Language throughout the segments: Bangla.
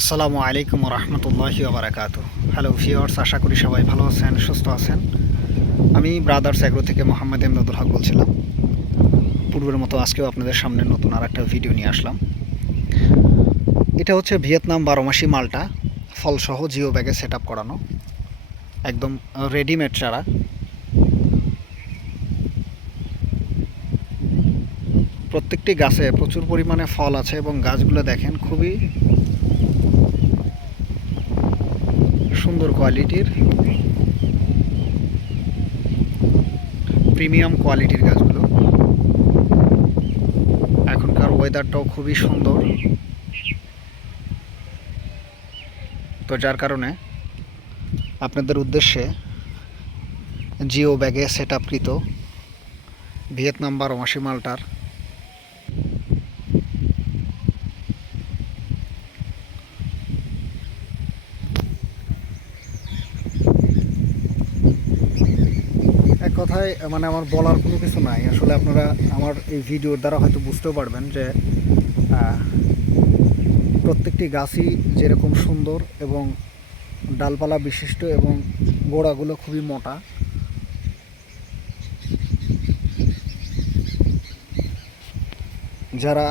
আসসালামু আলাইকুম রহমতুল্লাহি ওবরাকাত। হ্যালো ভিওর্স আশা করি সবাই ভালো আছেন, সুস্থ আছেন। আমি ব্রাদার্স এগ্রো থেকে মোহাম্মদ এমদাদুল হক বলছিলাম। পূর্বের মতো আজকেও আপনাদের সামনে নতুন আর একটা ভিডিও নিয়ে আসলাম। এটা হচ্ছে ভিয়েতনাম বারোমাসি মালটা, ফলসহ জিও ব্যাগে সেট আপ করানো। একদম রেডিমেড চারা। প্রত্যেকটি গাছে প্রচুর পরিমাণে ফল আছে এবং গাছগুলো দেখেন খুবই সুন্দর কোয়ালিটির, প্রিমিয়াম কোয়ালিটির গাছগুলো। এখনকার ওয়েদারটাও খুবই সুন্দর। তো যার কারণে আপনাদের উদ্দেশ্যে জিও ব্যাগে সেট আপকৃত ভিয়েতনাম বারো মাসি মালটার কথায় মানে আমার বলার কোনো কিছু নাই। আসলে আপনারা আমার এই ভিডিওর দ্বারা হয়তো বুঝতেও পারবেন যে প্রত্যেকটি গাছই যেরকম সুন্দর এবং ডালপালা বিশিষ্ট এবং গোড়াগুলো খুবই মোটা। যারা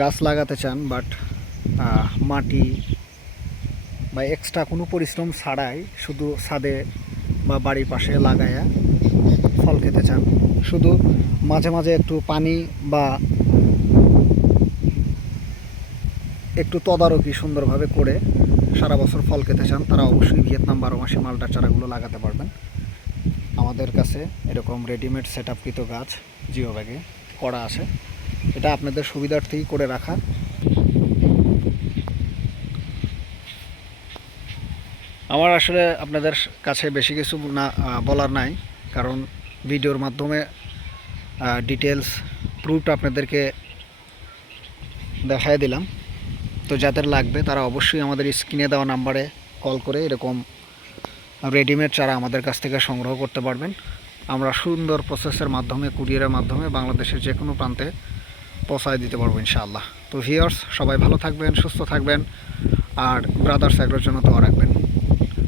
গাছ লাগাতে চান, বাট মাটি বা এক্সট্রা কোনো পরিশ্রম ছাড়াই শুধু ছাদে বা বাড়ির পাশে লাগায়া ফল খেতে চান। শুধু মাঝে মাঝে একটু পানি বা একটু তদারকি সুন্দরভাবে করে সারা বছর ফল খেতে চান, তারা অবশ্যই ভিয়েতনাম বারো মাসে মালটার চারাগুলো লাগাতে পারবেন। আমাদের কাছে এরকম রেডিমেড সেট আপকৃত গাছ জিও ব্যাগে করা আছে। এটা আপনাদের সুবিধার্থেই করে রাখা। আমার আসলে আপনাদের কাছে বেশি কিছু না বলার নাই। কারণ ভিডিওর মাধ্যমে ডিটেলস প্রুফ আপনাদেরকে দেখায় দিলাম। তো যাদের লাগবে, তারা অবশ্যই আমাদের স্ক্রিনে দেওয়া নাম্বারে কল করে এরকম রেডিমেড চারা আমাদের কাছ থেকে সংগ্রহ করতে পারবেন। আমরা সুন্দর প্রসেসের মাধ্যমে কুরিয়ারের মাধ্যমে বাংলাদেশের যে কোনো প্রান্তে পৌঁছায় দিতে পারব ইনশাআল্লাহ। তো ভিওর্স সবাই ভালো থাকবেন, সুস্থ থাকবেন, আর ব্রাদার্স এগ্রোর জন্য দোয়া রাখবেন।